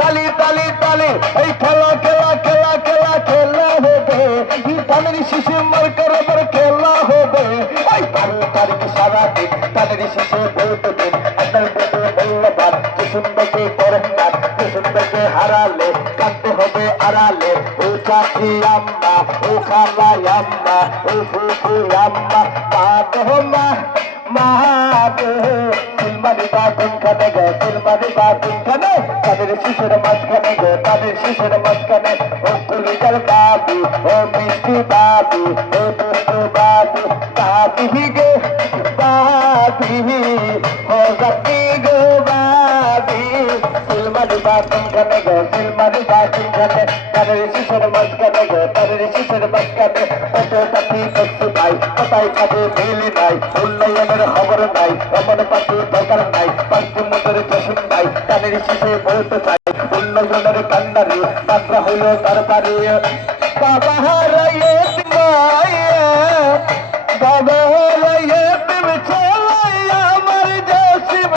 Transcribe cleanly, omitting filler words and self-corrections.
ताली ताली ताली खेला खेला खेला खेला खेला हो गए ताली शिशु मर कर खेला हो गए तारीख सारा दिन ताली शिशु बहुत दिन अंदर धन्यवाद सुंदर के करंदार सुंदर के हराले काटते होबे आराले ओ चाची अम्मा ओ खाला अम्मा ओ फुफु अम्मा बात हो सिलमारी बातुन खाने गए सिलमारी बातुन खाने ताদের শিশুর মাঝখানে গো তাদের শিশুর মাঝখানে ও কুলিজার বাবু ও মিষ্টি বাবু ও দুষ্টু বাবু বাবি গো বাবি ও জাতি গো বাবি সিলমারি বাতুন খানে গো সিলমারি বাতুন খানে তাদের শিশুর মাঝখানে গো তাদের শিশুর মাঝখানে কত সাথী কত ভাই কোথায় কাজে মিল নাই উন্নয়নের খবর নাই এমন পাখি দরকার নাই পাঁচটি মধ্যে চষুন নাই তাদের শিশু বলতে চাই উন্নয়নের কান্ডারি যাত্রা হইল তারপরে বাবা হারাইয়ে বাবা হারাই